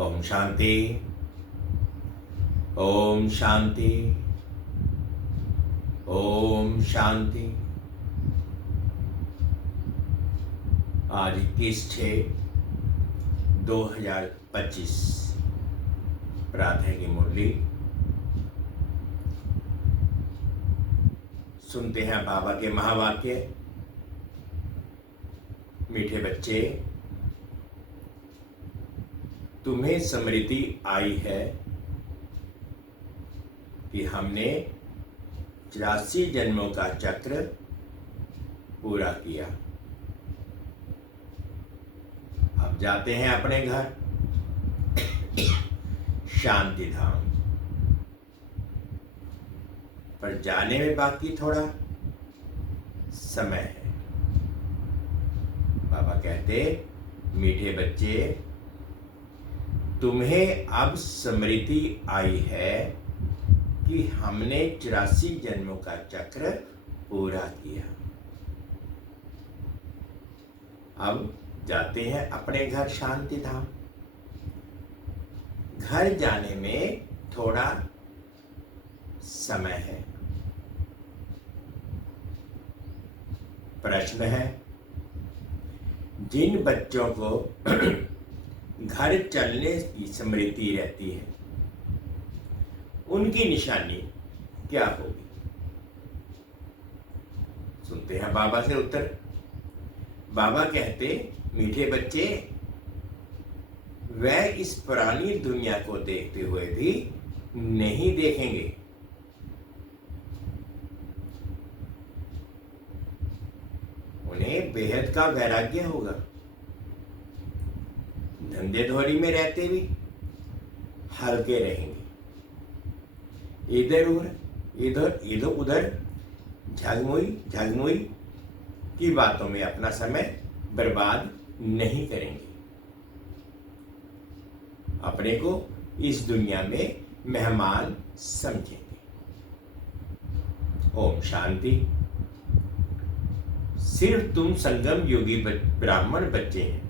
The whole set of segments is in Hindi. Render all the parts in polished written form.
ओम शांति। ओम शांति। ओम शांति। आज 21/6/2025 प्रातः की मुरली सुनते हैं। बाबा के महावाक्य। मीठे बच्चे, तुम्हें स्मृति आई है कि हमने 84 जन्मों का चक्र पूरा किया। अब जाते हैं अपने घर शांति धाम, पर जाने में बाकी थोड़ा समय है। बाबा कहते, मीठे बच्चे, तुम्हें अब स्मृति आई है कि हमने 84 जन्मों का चक्र पूरा किया। अब जाते हैं अपने घर शांति धाम। घर जाने में थोड़ा समय है। प्रश्न है, जिन बच्चों को घर चलने की स्मृति रहती है, उनकी निशानी क्या होगी? सुनते हैं बाबा से उत्तर। बाबा कहते, मीठे बच्चे, वह इस पुरानी दुनिया को देखते हुए भी नहीं देखेंगे। उन्हें बेहद का वैराग्य होगा। धंधे धोरी में रहते भी हल्के रहेंगे। इधर उधर झगमुई की बातों में अपना समय बर्बाद नहीं करेंगे। अपने को इस दुनिया में मेहमान समझेंगे। ओम शांति। सिर्फ तुम संगम योगी ब्राह्मण बच्चे हैं।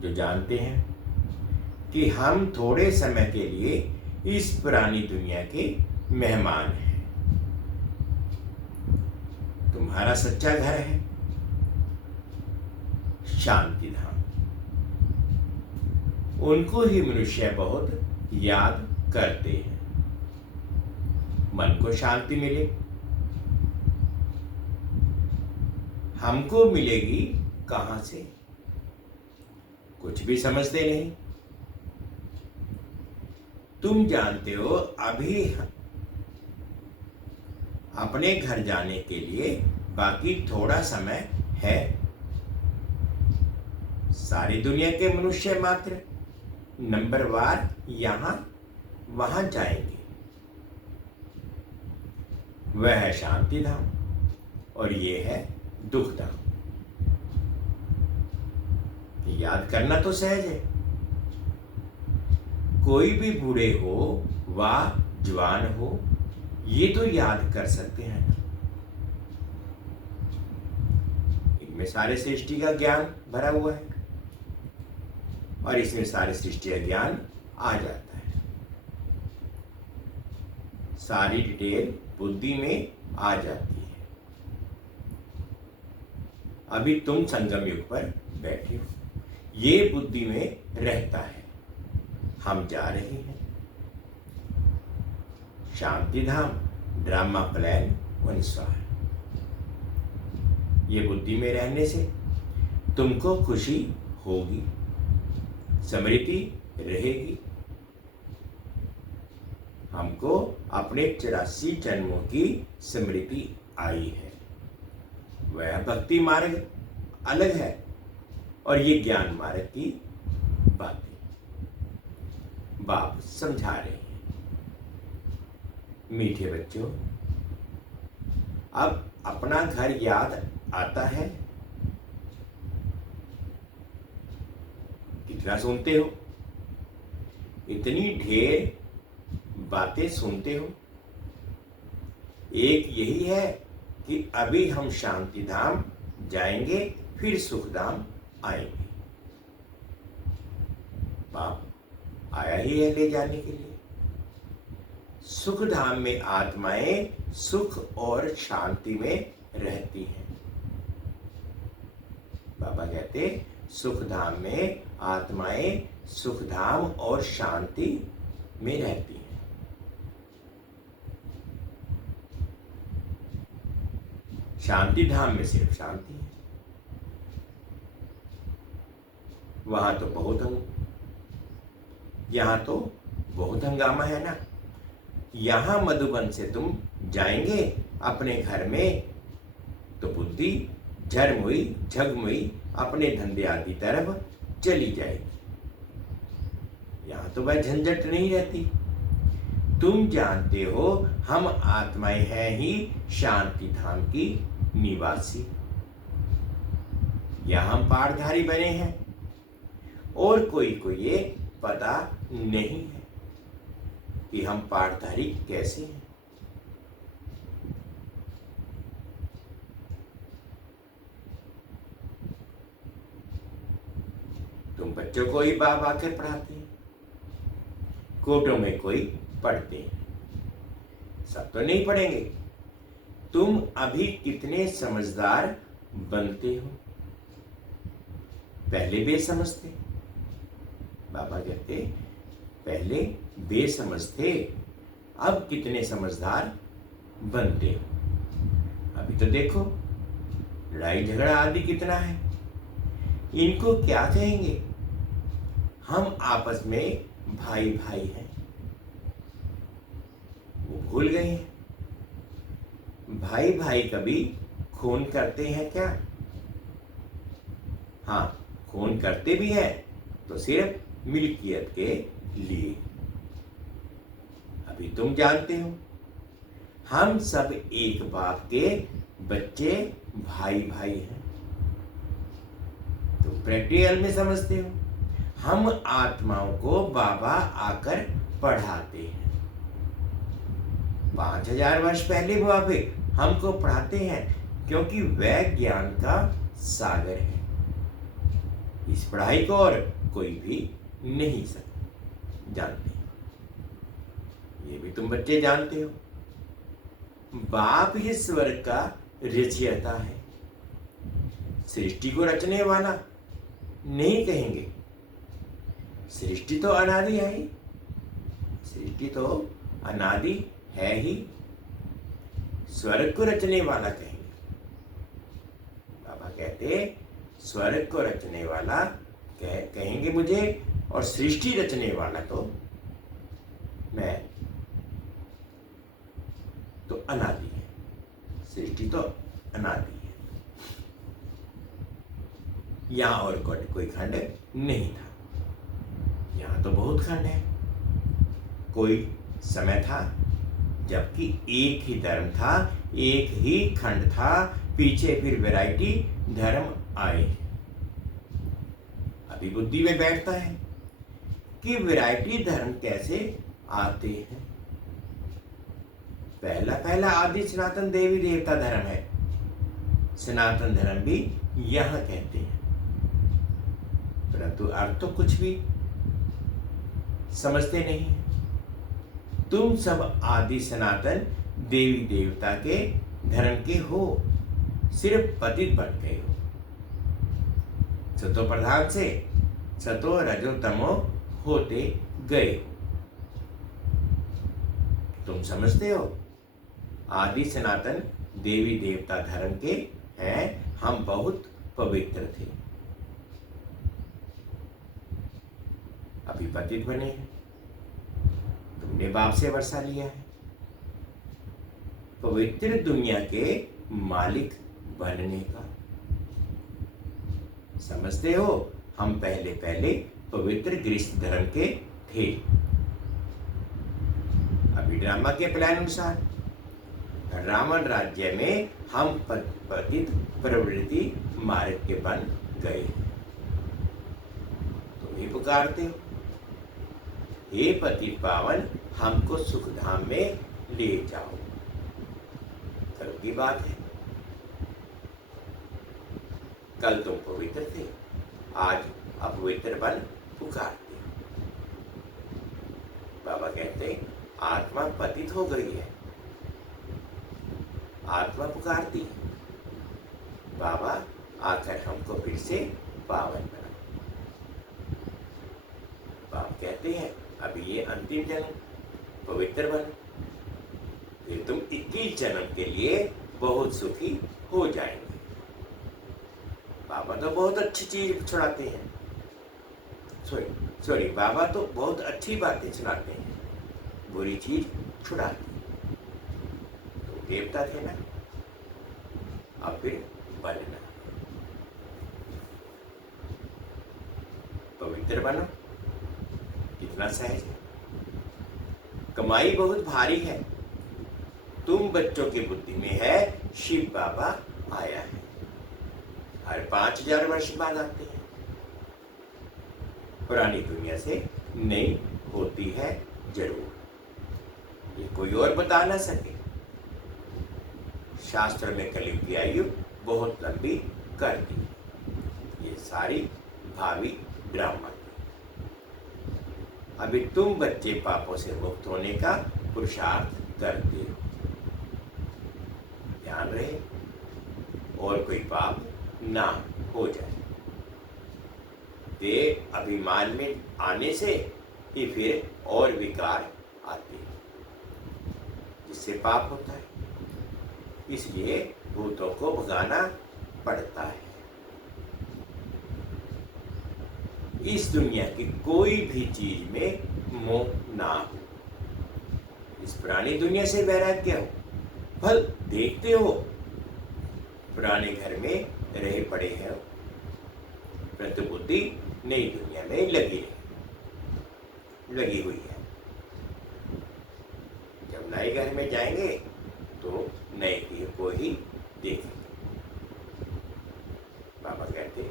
जो जानते हैं कि हम थोड़े समय के लिए इस पुरानी दुनिया के मेहमान हैं। तुम्हारा सच्चा घर है शांति धाम। उनको ही मनुष्य बहुत याद करते हैं। मन को शांति मिले, हमको मिलेगी कहां से? कुछ भी समझते नहीं। तुम जानते हो, अभी अपने घर जाने के लिए बाकी थोड़ा समय है। सारी दुनिया के मनुष्य मात्र नंबरवार यहां वहां जाएंगे। वह है शांति धाम और ये है दुख धाम। याद करना तो सहज है। कोई भी बूढ़े हो वा जवान हो, ये तो याद कर सकते हैं। इनमें सारे सृष्टि का ज्ञान भरा हुआ है और इसमें सारे सृष्टि का ज्ञान आ जाता है। सारी डिटेल बुद्धि में आ जाती है। अभी तुम संगम युग पर बैठे हो, ये बुद्धि में रहता है। हम जा रहे हैं शांति धाम। ड्रामा प्लान अनुसार ये बुद्धि में रहने से तुमको खुशी होगी, स्मृति रहेगी। हमको अपने 84 जन्मों की स्मृति आई है। वह भक्ति मार्ग अलग है और ये ज्ञान मार्ग की बातें बाप समझा रहे हैं। मीठे बच्चों, अब अपना घर याद आता है? कितना सुनते हो? इतनी ढेर बातें सुनते हो। एक यही है कि अभी हम शांति धाम जाएंगे, फिर सुख धाम आएंगे। बाप आया ही है ले जाने के लिए। सुख धाम में आत्माएं सुख और शांति में रहती हैं। बाबा कहते सुख धाम में आत्माएं सुख धाम और शांति में रहती हैं। शांति धाम में सिर्फ शांति है। वहां तो यहां तो बहुत हंगामा है ना। यहां मधुबन से तुम जाएंगे अपने घर में तो बुद्धि झरमुई झगमुई अपने धंधे आदि तरफ चली जाएगी। यहां तो वह झंझट नहीं रहती। तुम जानते हो हम आत्माएं हैं ही शांति धाम की निवासी। यहां हम पाठधारी बने हैं और कोई को ये पता नहीं है कि हम पाठधारी कैसे हैं। तुम बच्चों को ही बाप आकर पढ़ाते हैं, कोटों में कोई पढ़ते हैं, सब तो नहीं पढ़ेंगे। तुम अभी कितने समझदार बनते हो। पहले बेसमझ थे। बाबा कहते पहले बेसमझ थे, अब कितने समझदार बनते हो। अभी तो देखो लड़ाई झगड़ा आदि कितना है। इनको क्या कहेंगे। हम आपस में भाई भाई हैं, वो भूल गए हैं। भाई भाई कभी खून करते हैं क्या। हाँ, खून करते भी हैं तो सिर्फ मिल्कियत के लिए। अभी तुम जानते हो हम सब एक बाप के बच्चे भाई भाई हैं। तुम प्रैक्टिकल में समझते हो। हम आत्माओं को बाबा आकर पढ़ाते हैं। 5000 वर्ष पहले बाबा हमको पढ़ाते हैं क्योंकि वह ज्ञान का सागर है। इस पढ़ाई को और कोई भी नहीं जानते। ये भी तुम बच्चे जानते हो। बाप ही स्वर्ग का रचयिता है। सृष्टि को रचने वाला नहीं कहेंगे। सृष्टि तो अनादि है ही। सृष्टि तो अनादि है ही। स्वर्ग को रचने वाला कहेंगे। बाबा कहते स्वर्ग को रचने वाला कहेंगे मुझे, और सृष्टि रचने वाला तो मैं तो अनादि है। सृष्टि तो अनादि है। यहां और कोई खंड नहीं था। यहां तो बहुत खंड है। कोई समय था जबकि एक ही धर्म था, एक ही खंड था। पीछे फिर वैरायटी धर्म आए। अभी बुद्धि में बैठता है कि वैरायटी धर्म कैसे आते हैं। पहला आदि सनातन देवी देवता धर्म है। सनातन धर्म भी यहां कहते हैं, परंतु अर्थ तो कुछ भी समझते नहीं। तुम सब आदि सनातन देवी देवता के धर्म के हो, सिर्फ पतित बन गए हो। सतो प्रधान से सतो रजो तमो होते गए। तुम समझते हो आदि सनातन देवी देवता धर्म के हैं। हम बहुत पवित्र थे, अभी पतित बने हैं। तुमने बाप से वर्षा लिया है। पवित्र दुनिया के मालिक बनने का समझते हो। हम पहले पवित्र गृहस्थ धर्म के थे। अभी ड्रामा के प्लान अनुसार रावण राज्य में हम पतित प्रवृत्ति मार्ग के बन गए। तुम ही पुकारते हो हे पतित पावन, हमको सुखधाम में ले जाओ। गर्व की बात है। कल तुम पवित्र थे, आज अपवित्र बन पुकारते हो। बाबा कहते आत्मा पतित हो गई है, आत्मा पुकारती है, बाबा आकर हमको फिर से पावन बना। बाप कहते हैं अभी ये अंतिम जन्म, पवित्र बनो, फिर तुम 21 जन्म के लिए बहुत सुखी हो जाएंगे। बाबा तो बहुत अच्छी चीज सुनाते हैं, सॉरी बाबा तो बहुत अच्छी बातें सुनाते हैं, बुरी चीज छुड़ाते हैं। तो देवता थे ना, अब फिर बनना, पवित्र बनो। कितना सहज है। कमाई बहुत भारी है, तुम बच्चों की बुद्धि में है शिव बाबा आया है, हर 5000 वर्ष बाद आते हैं। पुरानी दुनिया से नई होती है जरूर, ये कोई और बता ना सके। शास्त्र में कलयुग की आयु बहुत लंबी कर दी, ये सारी भावी ब्राह्मण। अभी तुम बच्चे पापों से मुक्त होने का पुरुषार्थ करते हो, ध्यान रहे और कोई पाप ना हो जाए। देह अभिमान में आने से ही फिर और विकार आते हैं, जिससे पाप होता है। इसलिए भूतों को भगाना पड़ता है। इस दुनिया की कोई भी चीज में मोह ना हो, इस पुरानी दुनिया से वैराग्य हो। फल देखते हो, पुराने घर में रहे पड़े हैं, परंतु बुद्धि नई दुनिया में लगी हुई है। जब नए घर में जाएंगे तो नए को ही देखेंगे। बाबा कहते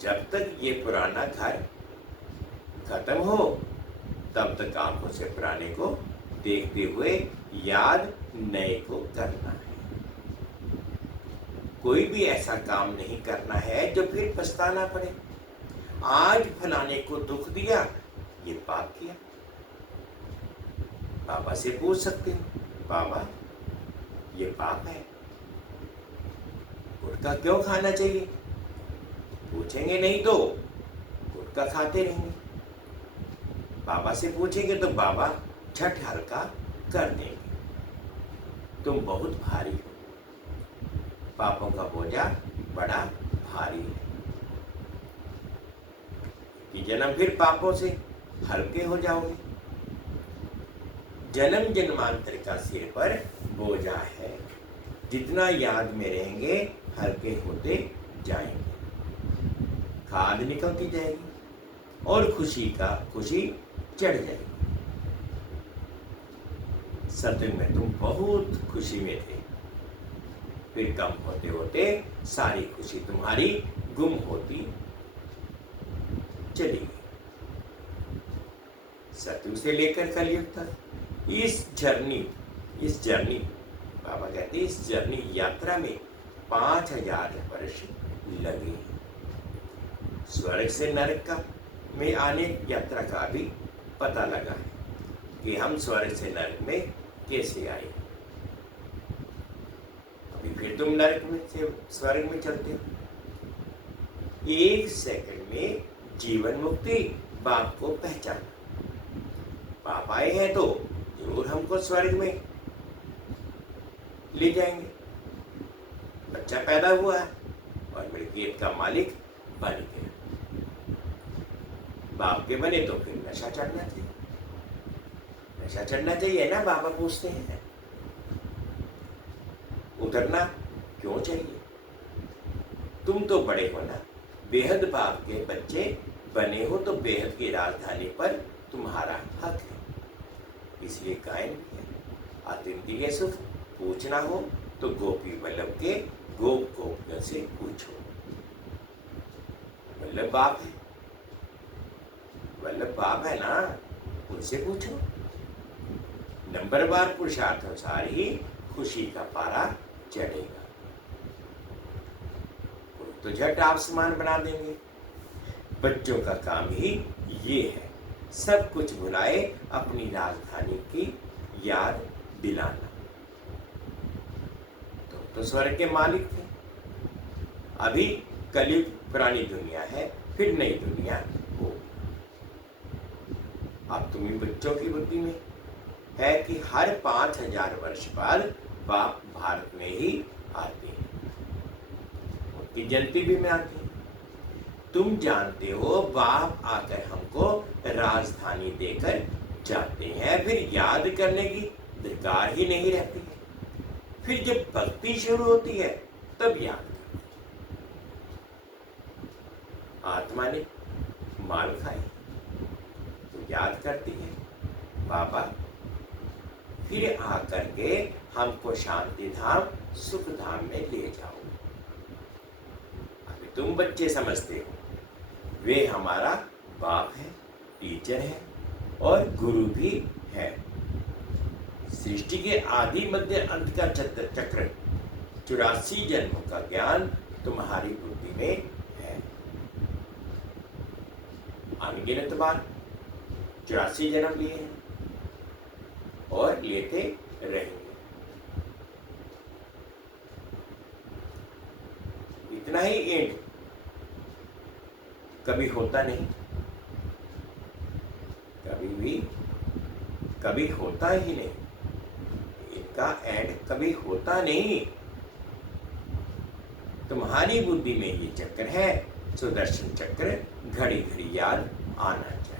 जब तक ये पुराना घर खत्म हो तब तक आंखों से पुराने को देखते हुए याद नए को करना है। कोई भी ऐसा काम नहीं करना है जो फिर पछताना पड़े। आज फलाने को दुख दिया, ये पाप किया। बाबा से पूछ सकते हो, बाबा ये पाप है, गुटखा क्यों खाना चाहिए? पूछेंगे नहीं तो गुटखा खाते रहेंगे। बाबा से पूछेंगे तो बाबा झट हल्का कर देंगे। तुम बहुत भारी हो, पापों का बोझा बड़ा भारी है। कि जन्म फिर पापों से हल्के हो जाओगे। जन्म जन्मांतर का सिर पर बोझा है, जितना याद में रहेंगे हल्के होते जाएंगे। खाद निकलती जाएगी और खुशी चढ़ जाएगी। सत्य में तुम बहुत खुशी में थे, फिर कम होते होते सारी खुशी तुम्हारी गुम होती चली गई। सतयुग से लेकर कलयुग तक इस जर्नी बाबा कहते इस जर्नी यात्रा में 5000 वर्ष लगे। स्वर्ग से नरक का में आने यात्रा का भी पता लगा है कि हम स्वर्ग से नरक में कैसे आए। अभी फिर तुम नरक में से स्वर्ग में चलते हो। 1 सेकंड में जीवन मुक्ति बाप को पहचाना। बाप आए हैं तो जरूर हमको स्वर्ग में ले जाएंगे। बच्चा पैदा हुआ है और मिल्कियत का मालिक बन गया। बाप के बने तो फिर नशा चढ़ना चाहिए। नशा चढ़ना चाहिए ना, बाबा पूछते हैं। उतरना क्यों चाहिए? तुम तो बड़े हो ना, बेहद बाप के बच्चे बने हो तो बेहद की राजधानी पर तुम्हारा हक है, इसलिए कायम किया। अद्वितीय सुख पूछना हो तो गोपी वल्लभ के गोप गोपियों से पूछो। वल्लभ बाप है, वल्लभ बाप है ना, उनसे पूछो। नंबरवार पुरुषार्थ अनुसार ही खुशी का पारा चढ़ेगा। कोई तो झट आप समान बना देंगे। बच्चों का काम ही ये है, सब कुछ भुलाए अपनी राजधानी की याद दिलाना। तो स्वर्ग के मालिक थे। अभी कलयुग पुरानी दुनिया है, फिर नई दुनिया हो। अब तुम्हें बच्चों की बुद्धि में है कि हर 5000 वर्ष बाद बाप भारत में ही आते हैं, उनकी जयंती भी मनाते हैं। तुम जानते हो बाप आकर हमको राजधानी देकर जाते हैं, फिर याद करने की दरकार ही नहीं रहती है। फिर जब भक्ति शुरू होती है तब याद करते। आत्मा ने माल खाई तो याद करती है, बाबा फिर आकर के हमको शांति धाम सुख धाम में ले जाओ। अभी तुम बच्चे समझते हो वे हमारा बाप है, टीचर है और गुरु भी है। सृष्टि के आदि मध्य अंत का चक्र 84 जन्मों का ज्ञान तुम्हारी बुद्धि में है। अनगिनत बार 84 जन्म लिए हैं और लेते रहेंगे। इतना ही एंड कभी होता नहीं, कभी होता ही नहीं। इनका एंड कभी होता नहीं। तुम्हारी बुद्धि में ये चक्र है, सुदर्शन चक्र, घड़ी घड़ी याद आना चाहिए।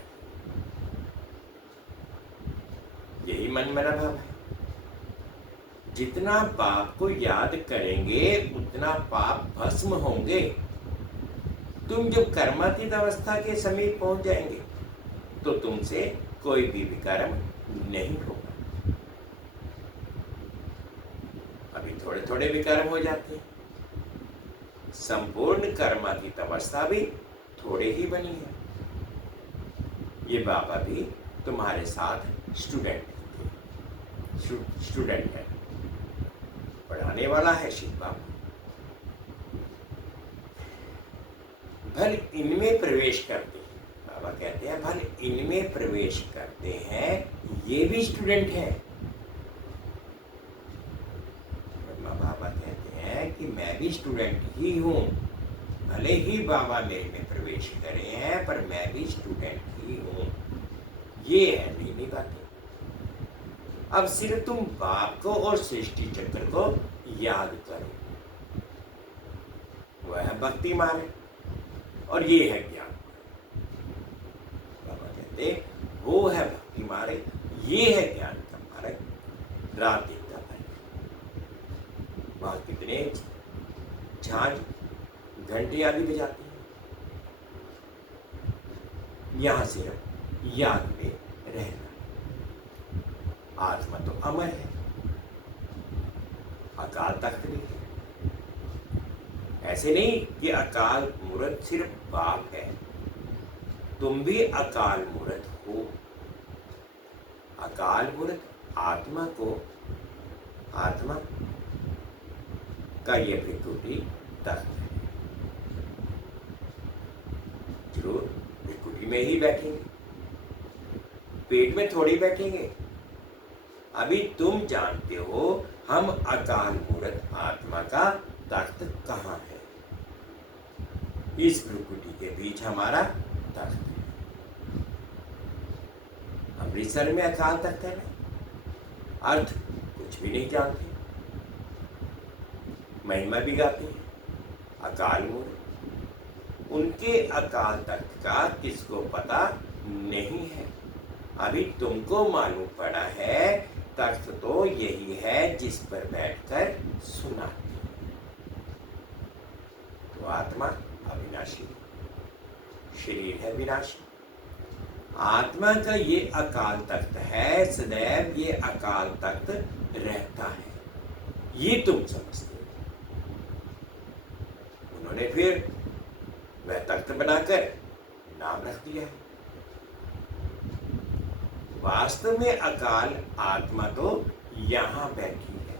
यही मन मेरा भाव है। जितना पाप को याद करेंगे उतना पाप भस्म होंगे। तुम जब कर्मातीत अवस्था के समीप पहुंच जाएंगे तो तुमसे कोई भी विकर्म नहीं होगा। अभी थोड़े थोड़े विकर्म हो जाते हैं। संपूर्ण कर्मातीत अवस्था भी थोड़े ही बनी है। ये बाबा भी तुम्हारे साथ स्टूडेंट है, पढ़ाने वाला है शिव बाबा। भल इनमें प्रवेश करते हैं, बाबा कहते हैं भल इनमें प्रवेश करते हैं, ये भी स्टूडेंट हैं। बाबा कहते हैं कि मैं भी स्टूडेंट ही हूँ। भले ही बाबा मेरे में प्रवेश करे हैं पर मैं भी स्टूडेंट ही हूँ। ये है नीली बातें। अब सिर्फ तुम बाप को और सृष्टि चक्र को याद करो, वह है भक्ति मार्ग और ये है ज्ञान। बाबा कहते वो है भक्ति मार्ग, ये है ज्ञान का मार्ग, रात दिन का मार्ग। वहां कितने झांझ घंटे आदि बजाते हैं, यहां सिर्फ याद में रहना। आत्मा तो अमर है, अकाल तख्त भी है। ऐसे नहीं कि अकाल मूर्त सिर्फ बाप है, तुम भी अकाल मूर्त हो। अकाल मूर्त आत्मा का ये विकृति तख्त है। जरूर विकृति में ही बैठेंगे, पेट में थोड़ी बैठेंगे। अभी तुम जानते हो हम अकाल मूर्त आत्मा का तख्त कहाँ है। इस प्रकृति के बीच हमारा तख्त है। अमृतसर में अकाल तख्त है ना, अर्थ कुछ भी नहीं जानते, महिमा भी गाते हैं। अकाल मूर्त, उनके अकाल तख्त का किसको पता नहीं है। अभी तुमको मालूम पड़ा है तख्त तो यही है जिस पर बैठकर सुनाते हैं। तो आत्मा अविनाशी, शरीर है विनाशी। आत्मा का ये अकाल तख्त है, सदैव ये अकाल तख्त रहता है। ये तुम समझते हो। उन्होंने फिर वह तख्त बनाकर नाम रख दिया है। वास्तव में अकाल आत्मा तो यहां बैठी है।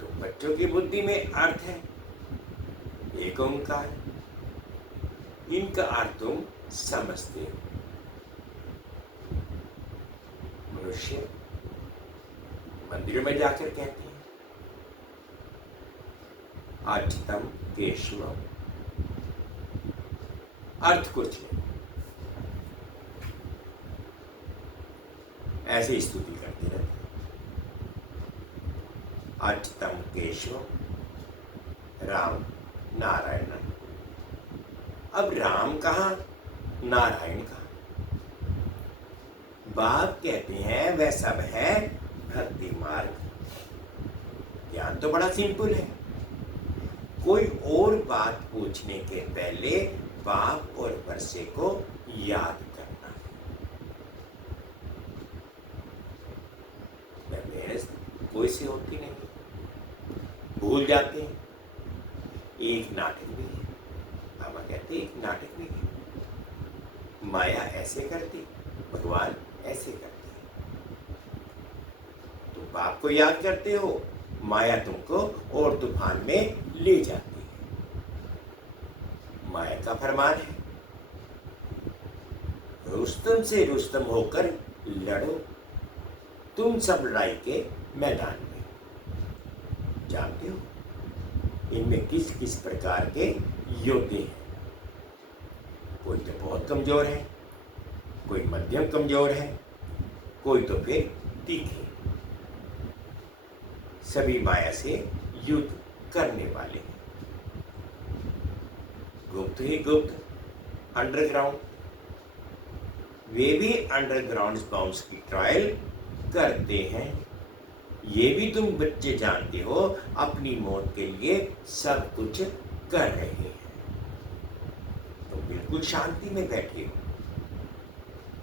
तो बच्चों की बुद्धि में अर्थ है एक ओंकार, इनका अर्थ तुम समझते हो। मनुष्य मंदिरों में जाकर कहते हैं अच्युतम केशवम, अर्थ कुछ नहीं, ऐसे स्तुति करते रहते हैं अच्युतम केशवम राम नारायण। अब राम कहाँ, नारायण कहाँ? बाप कहते हैं वह सब है भक्ति मार्ग। ज्ञान तो बड़ा सिंपल है, कोई और बात पूछने के पहले बाप और वर्षे को याद करना है। मेहनत कोई से होती नहीं, भूल जाते हैं। एक नाटक भी है, बाबा कहते एक नाटक भी है, माया ऐसे करती, भगवान ऐसे करते। तुम बाप को याद करते हो, माया तुमको और तूफान में ले जाती है। माया का फरमान है रुस्तम से रुस्तम होकर लड़ो, तुम सब लड़ाई के मैदान में। जानते हो इनमें किस किस प्रकार के योद्धे हैं? कोई तो बहुत कमजोर है, कोई मध्यम कमजोर है, कोई तो फिर तीखे। सभी माया से युद्ध करने वाले हैं। गुप्त ही गुप्त, अंडरग्राउंड, वे भी अंडरग्राउंड बॉम्ब्स की ट्रायल करते हैं। ये भी तुम बच्चे जानते हो, अपनी मौत के लिए सब कुछ कर रहे हैं। तुम बिल्कुल शांति में बैठे हो।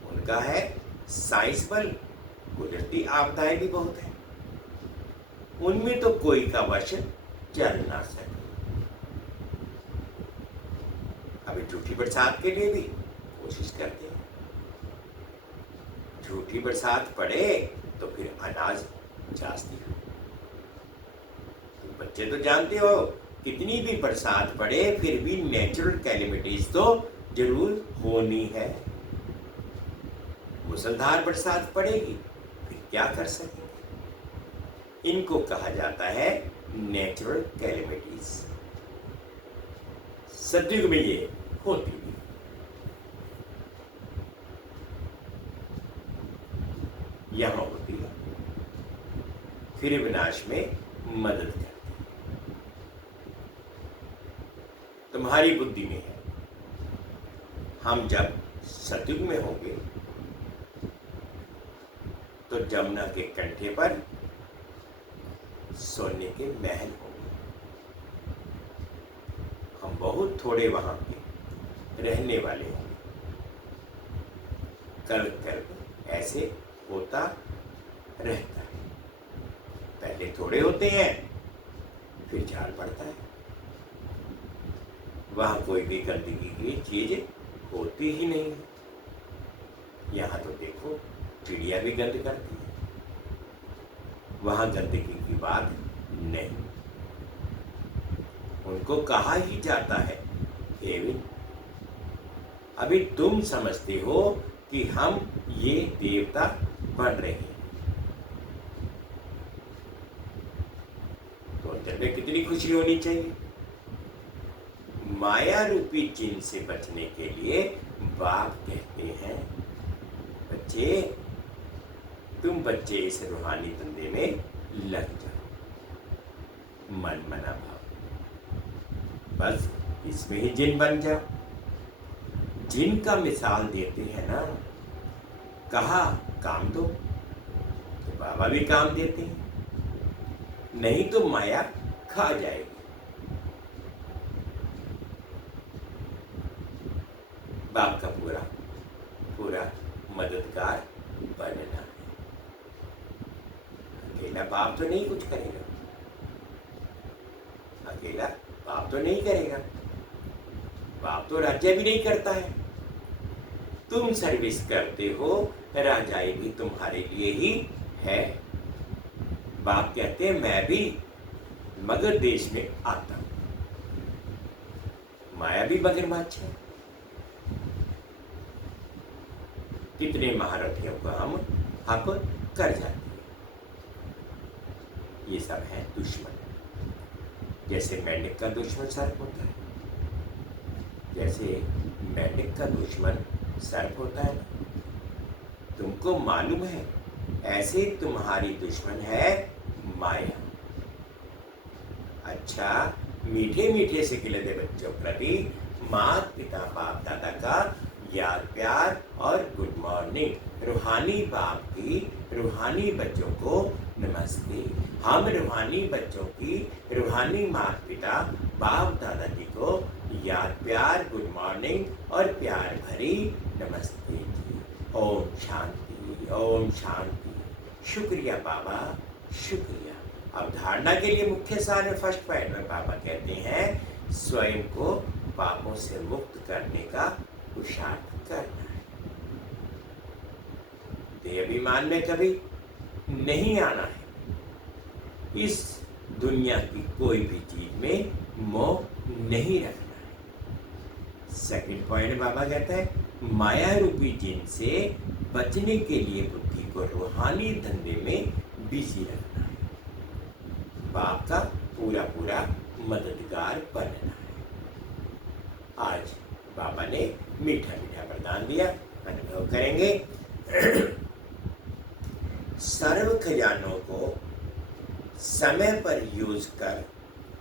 उनका है साइंस बल, कुदरती आपदाएं भी बहुत है, उनमें तो कोई का वश चल ना सके। अभी झूठी बरसात के लिए भी कोशिश करते हैं। झूठी बरसात पड़े तो फिर अनाज जास्ती हो। तुम बच्चे तो जानते हो कितनी भी बरसात पड़े फिर भी नेचुरल कैलेमिटीज तो जरूर होनी है। मूसलाधार बरसात पड़ेगी, फिर क्या कर सकेंगे? इनको कहा जाता है नेचुरल कैलेमिटीज। सतयुग में ये होती है। यहां होती है, फिर विनाश में मदद करती है। तुम्हारी बुद्धि में है, हम जब सतयुग में होंगे तो जमुना के कंठे पर सोने के महल होंगे। हम बहुत थोड़े वहां के रहने वाले होंगे। कल कल ऐसे होता रहता है। पहले थोड़े होते हैं, फिर झाड़ पड़ता है। वहां कोई भी गंदगी की चीज होती ही नहीं है। यहां तो देखो चिड़िया भी गंद करती है, वहां गंदगी की बात नहीं। उनको कहा ही जाता है केविन, अभी तुम समझते हो कि हम ये देवता बन रहे हैं, तो अंदर में कितनी खुशी होनी चाहिए। माया रूपी चिन्ह से बचने के लिए बाप कहते हैं बच्चे, तुम बच्चे इस रूहानी धंधे में लग जाओ। मन मना भाव, बस इसमें ही जिन बन जाओ। जिन का मिसाल देते हैं ना, कहा काम दो तो बाबा भी काम देते हैं, नहीं तो माया खा जाएगी। बाप का पूरा पूरा मददगार बनना है। अकेला बाप तो नहीं कुछ करेगा, अकेला बाप तो नहीं करेगा। बाप तो राज्य भी नहीं करता है। तुम सर्विस करते हो, राजाई भी तुम्हारे लिए ही है। बाप कहते हैं मैं भी मगध देश में आता हूं, मायावी मगरमच्छ है। कितने महारथियों को हम हप कर जाते हैं। ये सब है दुश्मन। जैसे मेंढक का दुश्मन सर्प होता है, जैसे मेंढक का दुश्मन सर्प होता है। तुमको मालूम है, ऐसे तुम्हारी दुश्मन है माया। अच्छा, मीठे मीठे से खिलते बच्चों प्रति माता पिता बाप दादा का याद प्यार और गुड मॉर्निंग। रूहानी बाप की रूहानी बच्चों को नमस्ते। हम रूहानी बच्चों की रूहानी माता पिता बाप दादा जी को याद प्यार गुड मॉर्निंग और प्यार भरी नमस्ते जी। ओम शांति, ओम शांति। शुक्रिया बाबा, शुक्रिया। अवधारणा के लिए मुख्य सार में फर्स्ट पॉइंट में बाबा कहते हैं स्वयं को पापों से मुक्त करने का पुरुषार्थ करना है। देह अभिमान में कभी नहीं आना है। इस दुनिया की कोई भी चीज में मोह नहीं रखना है। सेकंड पॉइंट बाबा कहता है माया रूपी जिन से बचने के लिए बुद्धि को रूहानी धंधे में बिजी रखना है। बाप का पूरा पूरा मददगार बनना है। आज बाबा ने मीठा मीठा वरदान दिया, अनुभव करेंगे। सर्व खजानों को समय पर यूज कर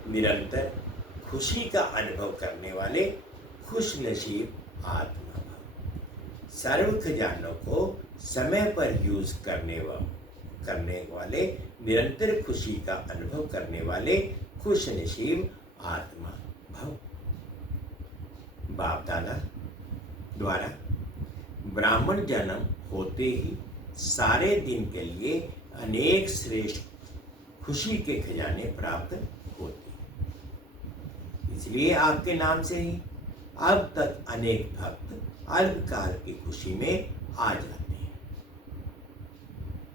निरंतर खुशी का अनुभव करने वाले खुश नसीब आत्मा भव। सर्व खजानों को समय पर यूज करने वाले निरंतर खुशी का अनुभव करने वाले खुश नसीब आत्मा भव। बाप दादा द्वारा ब्राह्मण जन्म होते ही सारे दिन के लिए अनेक श्रेष्ठ खुशी के खजाने प्राप्त होते हैं। इसलिए आपके नाम से ही अब तक अनेक भक्त अल्पकाल की खुशी में आ जाते हैं।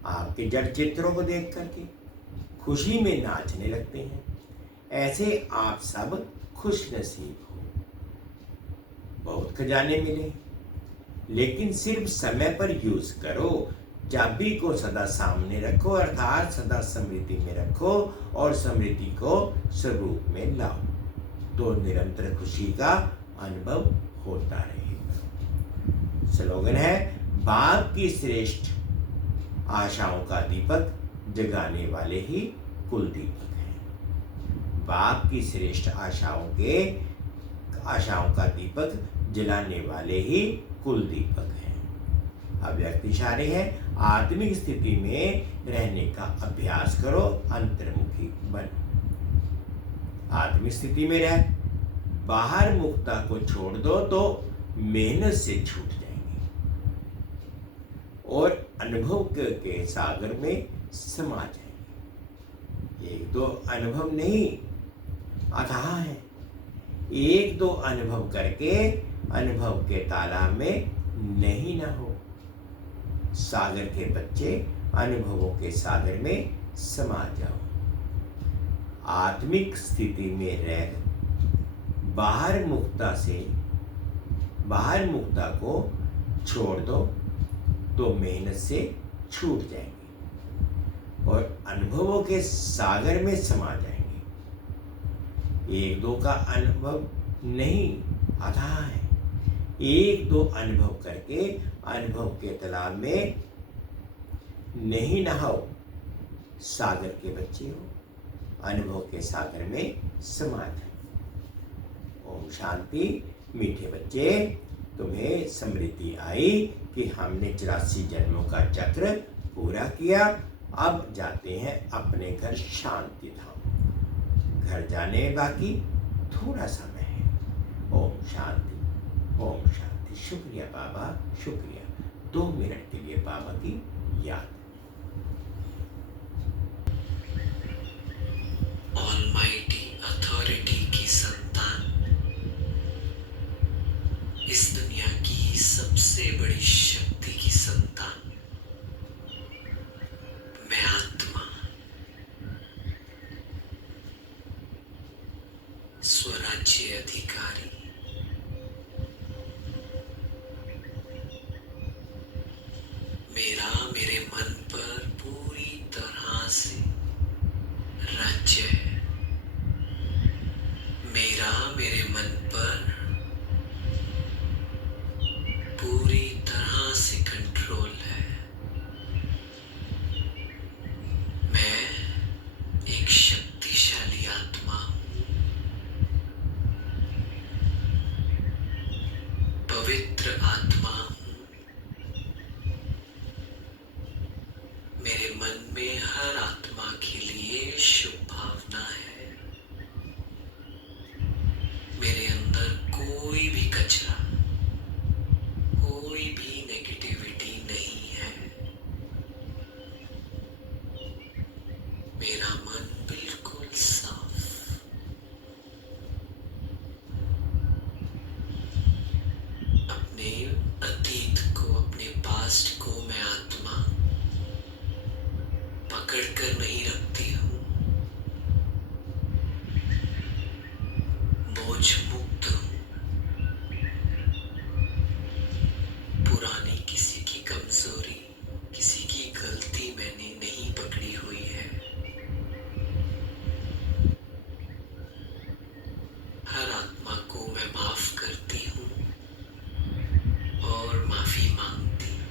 आपके जड़ चित्रों को देख करके खुशी में नाचने लगते हैं। ऐसे आप सब खुश नसीब हो। बहुत खजाने मिले, लेकिन सिर्फ समय पर यूज करो। चाबी को सदा सामने रखो, अर्थात सदा स्मृति में रखो और स्मृति को स्वरूप में लाओ, तो निरंतर खुशी का अनुभव होता रहेगा। स्लोगन है बाप की श्रेष्ठ आशाओं का दीपक जगाने वाले ही कुल दीपक हैं। बाप की श्रेष्ठ आशाओं का दीपक जलाने वाले ही कुल दीपक हैं। अव्यक्त इशारे हैं आत्मिक स्थिति में रहने का अभ्यास करो, अंतर्मुखी बनो। आत्मिक स्थिति में रह बाहर मुक्ता को छोड़ दो तो मेहनत से छूट जाएंगे और अनुभव के सागर में समा जाएंगे। एक दो अनुभव नहीं, अथाह है। एक दो अनुभव करके अनुभव के तालाब में नहीं ना हो। सागर के बच्चे अनुभवों के सागर में समा जाओ। आत्मिक स्थिति में रह बाहर मुक्ता को छोड़ दो तो मेहनत से छूट जाएंगे और अनुभवों के सागर में समा जाएंगे। एक दो का अनुभव नहीं, अथाह है। एक दो अनुभव करके अनुभव के तालाब में नहीं नहाओ। सागर के बच्चे हो, अनुभव के सागर में समा जाओ। ओम शांति। मीठे बच्चे, तुम्हें स्मृति आई कि हमने 84 जन्मों का चक्र पूरा किया। अब जाते हैं अपने घर शांति धाम। घर जाने बाकी थोड़ा समय है। ओम शांति, ओम शांति। शुक्रिया बाबा, शुक्रिया। 2 मिनट के लिए बाबा की याद। ऑलमाइटी अथॉरिटी की संतान, इस दुनिया की सबसे बड़ी शक्ति की संतान, मैं आत्मा, स्वराज्य अधिकारी, मेरा मेरे मन पर पूरी तरह से राज्य है। मेरा मेरे मन पर पूरी तरह से कंट्रोल है। मैं एक शक्तिशाली आत्मा हूँ, पवित्र आत्मा हूँ। मेरे मन में हर आत्मा के लिए शुभ भावना है। मेरे अंदर कोई भी कचरा, कोई भी नेगेटिविटी नहीं है। मेरा मन बिल्कुल साफ। अपने अतीत को, अपने पास्ट को मैं आत्मा पकड़ कर नहीं रखती हूँ। बोझ मुक्त हूँ। पुरानी किसी की कमजोरी, किसी की गलती मैंने नहीं पकड़ी हुई है। हर आत्मा को मैं माफ करती हूँ और माफी मांगती हूँ।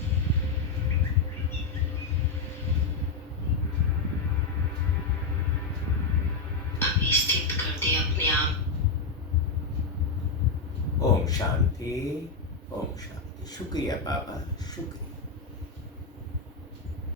अभी स्थित कर दे अपने आप। ओम शांति, ओम शांति। शुक्रिया बाबा, शुक्रिया।